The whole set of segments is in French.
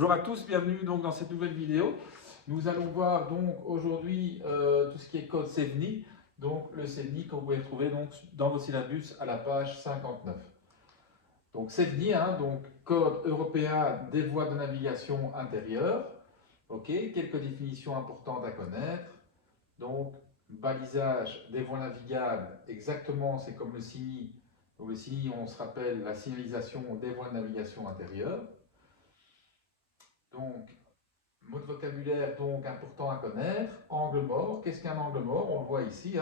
Bonjour à tous, bienvenue donc dans cette nouvelle vidéo. Nous allons voir donc aujourd'hui tout ce qui est code CEVNI, donc le CEVNI que vous pouvez retrouver donc dans vos syllabus à la page 59. Donc CEVNI, donc code européen des voies de navigation intérieures. Ok, quelques définitions importantes à connaître. Donc balisage des voies navigables, exactement, c'est comme le SINI. Donc le SINI, on se rappelle la signalisation des voies de navigation intérieures. Donc, mot de vocabulaire donc important à connaître. Angle mort. Qu'est-ce qu'un angle mort? On le voit ici.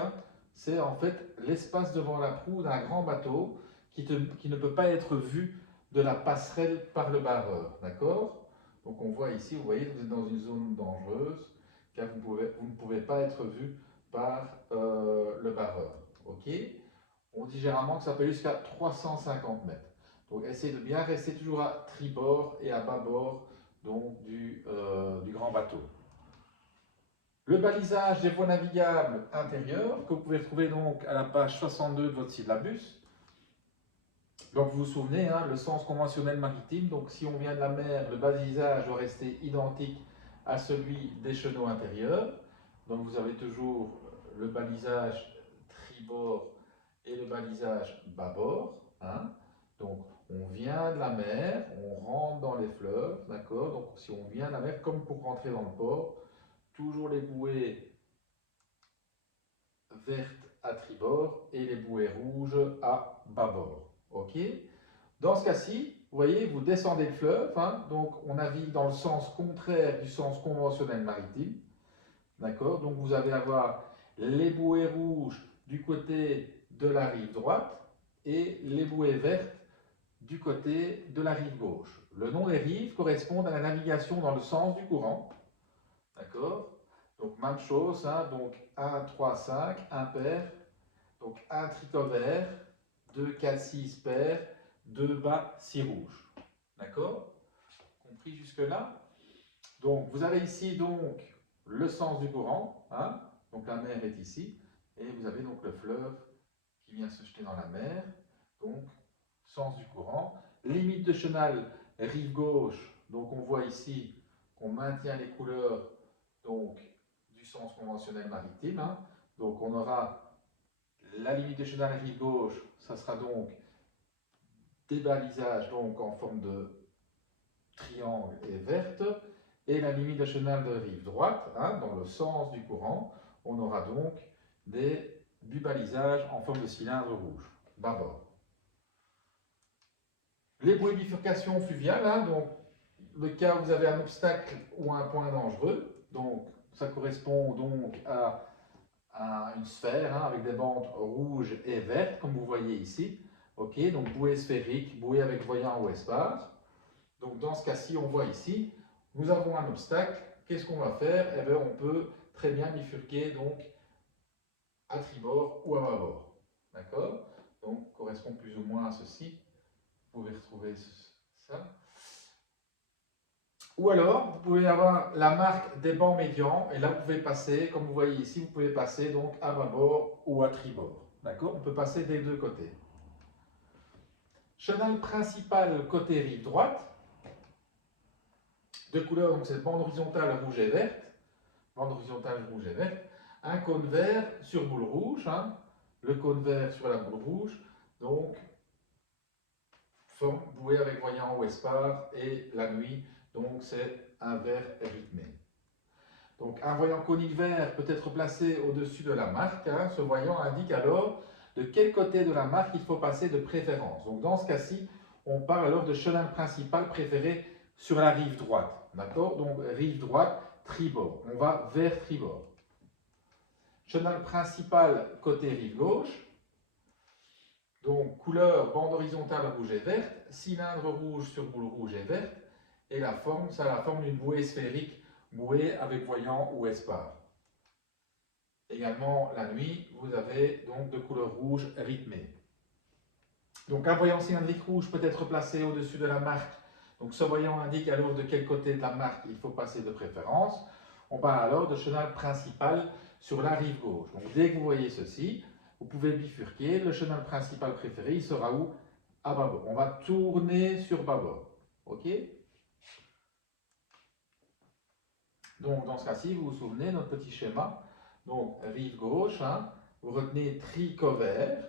C'est en fait l'espace devant la proue d'un grand bateau qui ne peut pas être vu de la passerelle par le barreur. D'accord? Donc on voit ici, vous voyez, vous êtes dans une zone dangereuse car vous ne pouvez pas être vu par le barreur. Ok? On dit généralement que ça peut aller jusqu'à 350 mètres. Donc essayez de bien rester toujours à tribord et à bâbord donc, du grand bateau. Le balisage des voies navigables intérieures, que vous pouvez retrouver donc à la page 62 de votre syllabus. Donc vous vous souvenez, le sens conventionnel maritime, donc si on vient de la mer, le balisage doit rester identique à celui des chenaux intérieurs. Donc vous avez toujours le balisage tribord et le balisage bâbord. Donc on vient de la mer, on rentre dans les fleuves, d'accord? Donc si on vient de la mer, comme pour rentrer dans le port, toujours les bouées vertes à tribord et les bouées rouges à bâbord. Ok? Dans ce cas-ci, vous voyez, vous descendez le fleuve, donc on navigue dans le sens contraire du sens conventionnel maritime. D'accord? Donc vous allez avoir les bouées rouges du côté de la rive droite et les bouées vertes du côté de la rive gauche. Le nom des rives correspond à la navigation dans le sens du courant. D'accord? Donc même chose, donc 1, 3, 5, impair, donc 1 tricot vert, 2, 4, 6 pair, 2 bas, 6 rouges. D'accord? Compris jusque-là? Donc vous avez ici donc le sens du courant, donc la mer est ici, et vous avez donc le fleuve qui vient se jeter dans la mer, donc sens du courant. Limite de chenal, rive gauche, donc on voit ici qu'on maintient les couleurs donc, du sens conventionnel maritime. Donc on aura la limite de chenal rive gauche, ça sera donc des balisages donc, en forme de triangle et verte, et la limite de chenal de rive droite, dans le sens du courant, on aura donc du balisage en forme de cylindre rouge, bâbord. Les bouées de bifurcation fluviale, donc le cas où vous avez un obstacle ou un point dangereux, donc ça correspond donc à une sphère avec des bandes rouges et vertes, comme vous voyez ici. Ok, donc bouée sphérique, bouée avec voyant ou espar. Donc dans ce cas-ci, on voit ici, nous avons un obstacle. Qu'est-ce qu'on va faire? Eh bien, on peut très bien bifurquer donc à tribord ou à bâbord. D'accord? Donc correspond plus ou moins à ceci. Vous pouvez retrouver ça. Ou alors, vous pouvez avoir la marque des bancs médians, et là, vous pouvez passer, comme vous voyez ici, vous pouvez passer donc à bâbord ou à tribord. D'accord? On peut passer des deux côtés. Chenal principal côté rive droite, de couleur, donc c'est bande horizontale rouge et verte, bande horizontale rouge et verte, un cône vert sur boule rouge, le cône vert sur la boule rouge, donc forme bouée avec voyant ou espar, et la nuit, donc c'est un vert rythmé. Donc un voyant conique vert peut être placé au-dessus de la marque. Ce voyant indique alors de quel côté de la marque il faut passer de préférence. Donc dans ce cas-ci, on parle alors de chenal principal préféré sur la rive droite. D'accord? Donc rive droite, tribord. On va vers tribord. Chenal principal côté rive gauche. Donc couleur bande horizontale rouge et verte, cylindre rouge sur boule rouge et verte. Et la forme, c'est la forme d'une bouée sphérique, bouée avec voyant ou espar. Également, la nuit, vous avez donc de couleur rouge rythmée. Donc un voyant cylindrique rouge peut être placé au-dessus de la marque. Donc ce voyant indique alors de quel côté de la marque il faut passer de préférence. On parle alors de chenal principal sur la rive gauche. Donc dès que vous voyez ceci, vous pouvez bifurquer. Le chenal principal préféré, il sera où? À bâbord. On va tourner sur bâbord. Ok? Donc dans ce cas-ci, vous vous souvenez, notre petit schéma, donc rive gauche, hein, vous retenez tricot-vert,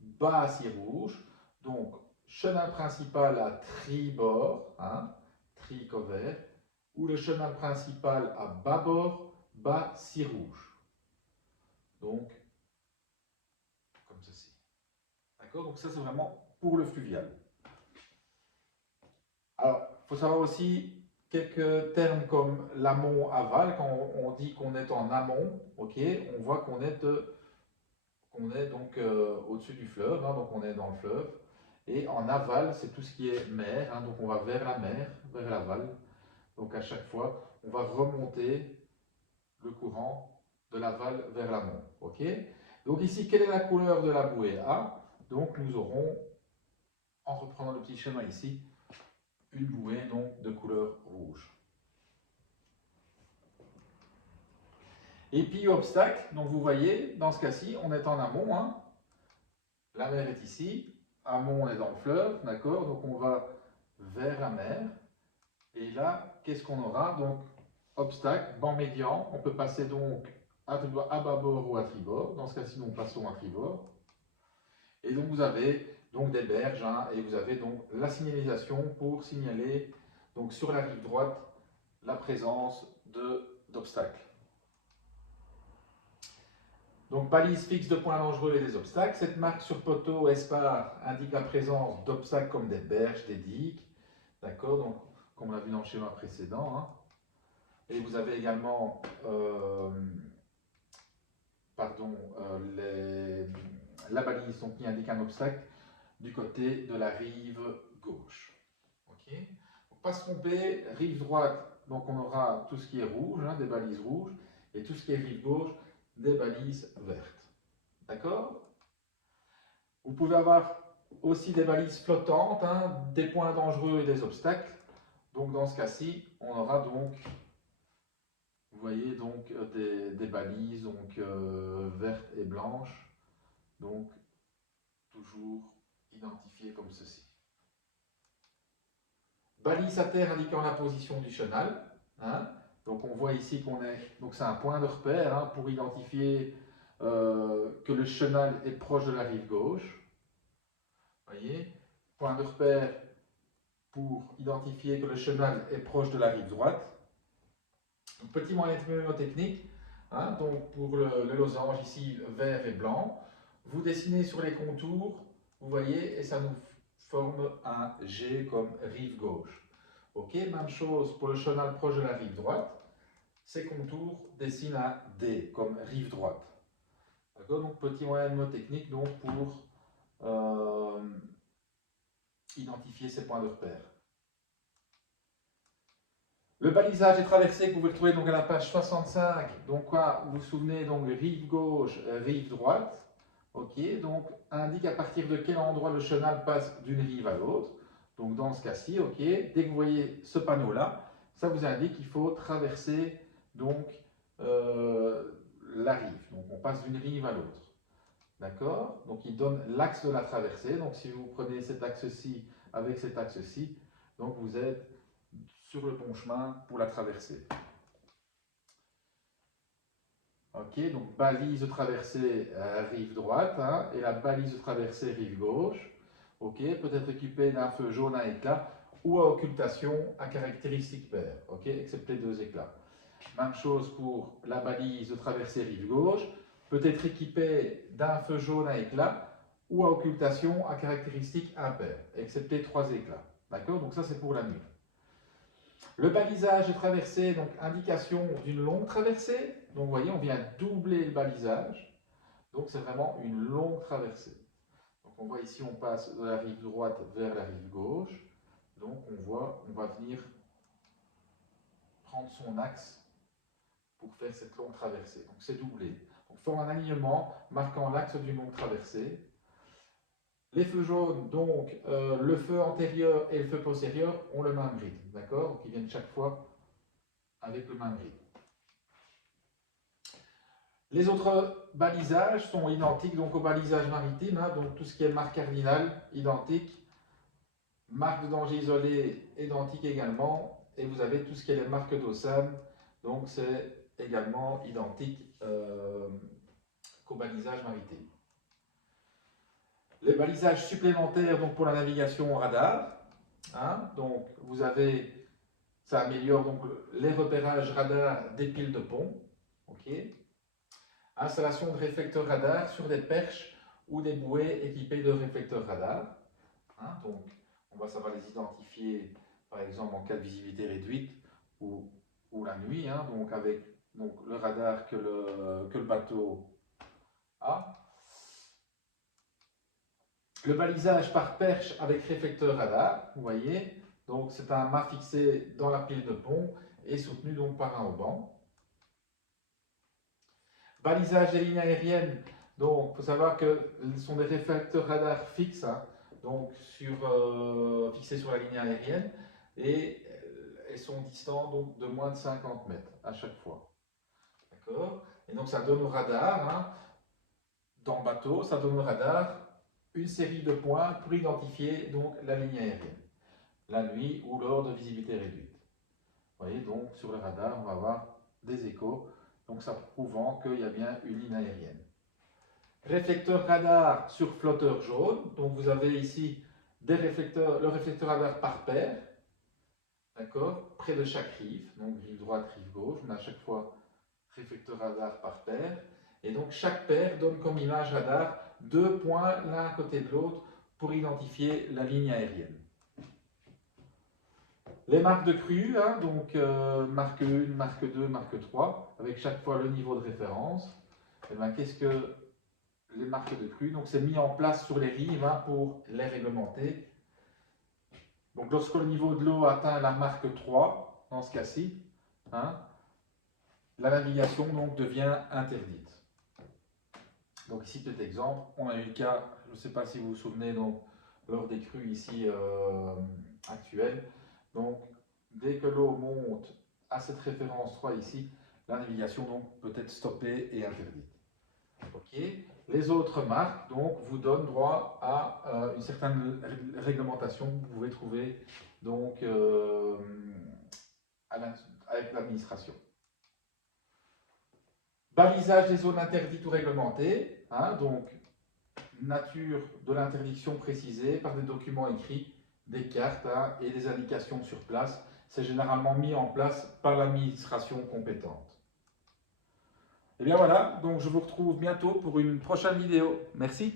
bas scie rouge, donc chenal principal à tribord, hein, tricot-vert, ou le chenal principal à bâbord, bas scie rouge. Donc, comme ceci. D'accord? Donc ça, c'est vraiment pour le fluvial. Alors, il faut savoir aussi quelques termes comme l'amont, aval. Quand on dit qu'on est en amont, ok, on voit qu'on est, donc au-dessus du fleuve, hein, donc on est dans le fleuve. Et en aval, c'est tout ce qui est mer, hein, donc on va vers la mer, vers l'aval. Donc à chaque fois, on va remonter le courant de l'aval vers l'amont. Ok. Donc ici, quelle est la couleur de la bouée A? Donc nous aurons, en reprenant le petit schéma ici, une bouée donc, de couleur rouge. Et puis obstacle, donc vous voyez, dans ce cas-ci, on est en amont, hein. La mer est ici, amont on est dans le fleuve, d'accord, donc on va vers la mer. Et là, qu'est-ce qu'on aura? Donc obstacle, banc médian, on peut passer donc à bâbord ou à tribord, dans ce cas-ci nous passons à tribord. Et donc vous avez donc des berges, hein, et vous avez donc la signalisation pour signaler donc sur la rive droite la présence d'obstacles. Donc balise fixe de points dangereux et des obstacles. Cette marque sur poteau Espar indique la présence d'obstacles comme des berges, des digues. D'accord, donc comme on l'a vu dans le schéma précédent. Hein. Et vous avez également la balise donc, qui indique un obstacle du côté de la rive gauche. Okay. Donc, pas se tromper, rive droite, donc on aura tout ce qui est rouge, hein, des balises rouges, et tout ce qui est rive gauche, des balises vertes. D'accord? Vous pouvez avoir aussi des balises flottantes, hein, des points dangereux et des obstacles. Donc dans ce cas-ci, on aura donc, vous voyez, donc des balises donc, vertes et blanches, donc toujours identifiées comme ceci. Balise à terre indiquant la position du chenal. Hein. Donc on voit ici qu'on est, donc c'est un point de repère hein, pour identifier que le chenal est proche de la rive gauche. Voyez, point de repère pour identifier que le chenal est proche de la rive droite. Donc, petit moyen mnémotechnique, hein, donc pour le losange ici vert et blanc, vous dessinez sur les contours, vous voyez, et ça nous forme un G comme rive gauche. Ok, même chose pour le chenal proche de la rive droite, ces contours dessinent un D comme rive droite. D'accord, donc petit moyen mnémotechnique donc pour identifier ces points de repère. Le balisage et traversée que vous pouvez retrouver donc à la page 65, donc quoi, vous vous souvenez, donc rive gauche, rive droite, ok, donc indique à partir de quel endroit le chenal passe d'une rive à l'autre. Donc dans ce cas-ci, ok, dès que vous voyez ce panneau-là, ça vous indique qu'il faut traverser donc la rive. Donc on passe d'une rive à l'autre. D'accord? Donc il donne l'axe de la traversée. Donc si vous prenez cet axe-ci avec cet axe-ci, donc vous êtes sur le bon chemin pour la traversée. Ok, donc balise de traversée rive droite hein, et la balise de traversée rive gauche. Ok, peut être équipée d'un feu jaune à éclat ou à occultation à caractéristiques paires. Ok, excepté deux éclats. Même chose pour la balise de traversée rive gauche, peut être équipée d'un feu jaune à éclat ou à occultation à caractéristiques impaires, excepté trois éclats. D'accord? Donc ça c'est pour la nuit. Le balisage de traversée, donc indication d'une longue traversée. Donc vous voyez, on vient doubler le balisage. Donc c'est vraiment une longue traversée. Donc on voit ici, on passe de la rive droite vers la rive gauche. Donc on voit, on va venir prendre son axe pour faire cette longue traversée. Donc c'est doublé. Donc forme un alignement marquant l'axe d'une longue traversée. Les feux jaunes, donc le feu antérieur et le feu postérieur ont le même rythme, d'accord? Donc ils viennent chaque fois avec le même rythme. Les autres balisages sont identiques donc au balisage maritime, hein, donc tout ce qui est marque cardinale, identique. Marque de danger isolée, identique également. Et vous avez tout ce qui est les marques d'OSAN, Donc c'est également identique qu'au balisage maritime. Les balisages supplémentaires donc pour la navigation au radar. Hein, donc vous avez, ça améliore donc les repérages radar des piles de pont. Okay. Installation de réflecteurs radar sur des perches ou des bouées équipées de réflecteurs radar. Hein, donc on va savoir les identifier par exemple en cas de visibilité réduite ou la nuit, hein, donc avec donc, le radar que le bateau a. Le balisage par perche avec réflecteur radar, vous voyez, donc c'est un mât fixé dans la pile de pont et soutenu donc par un haubans. Balisage des lignes aériennes, donc il faut savoir que ce sont des réflecteurs radar fixes, hein, donc fixés sur la ligne aérienne et elles sont distantes donc, de moins de 50 mètres à chaque fois. D'accord. Et donc ça donne au radar, hein, dans le bateau, ça donne au radar une série de points pour identifier donc la ligne aérienne, la nuit ou lors de visibilité réduite. Vous voyez, donc sur le radar, on va avoir des échos, donc ça prouvant qu'il y a bien une ligne aérienne. Réflecteur radar sur flotteur jaune, donc vous avez ici le réflecteur radar par paire, d'accord, près de chaque rive, donc rive droite, rive gauche, on a à chaque fois réflecteur radar par paire, et donc chaque paire donne comme image radar 2 points l'un à côté de l'autre pour identifier la ligne aérienne. Les marques de crue, hein, donc marque 1, marque 2, marque 3, avec chaque fois le niveau de référence. Et bien, qu'est-ce que les marques de crue? Donc c'est mis en place sur les rives, hein, pour les réglementer. Donc lorsque le niveau de l'eau atteint la marque 3, dans ce cas-ci, hein, la navigation donc devient interdite. Donc ici, petit exemple, on a eu le cas, je ne sais pas si vous vous souvenez, donc, lors des crues ici actuelles. Donc, dès que l'eau monte à cette référence 3 ici, la navigation donc, peut être stoppée et interdite. Okay. Les autres marques donc, vous donnent droit à une certaine réglementation que vous pouvez trouver donc, avec l'administration. Balisage des zones interdites ou réglementées, hein, donc nature de l'interdiction précisée par des documents écrits, des cartes, hein, et des indications sur place. C'est généralement mis en place par l'administration compétente. Et bien voilà, donc je vous retrouve bientôt pour une prochaine vidéo. Merci.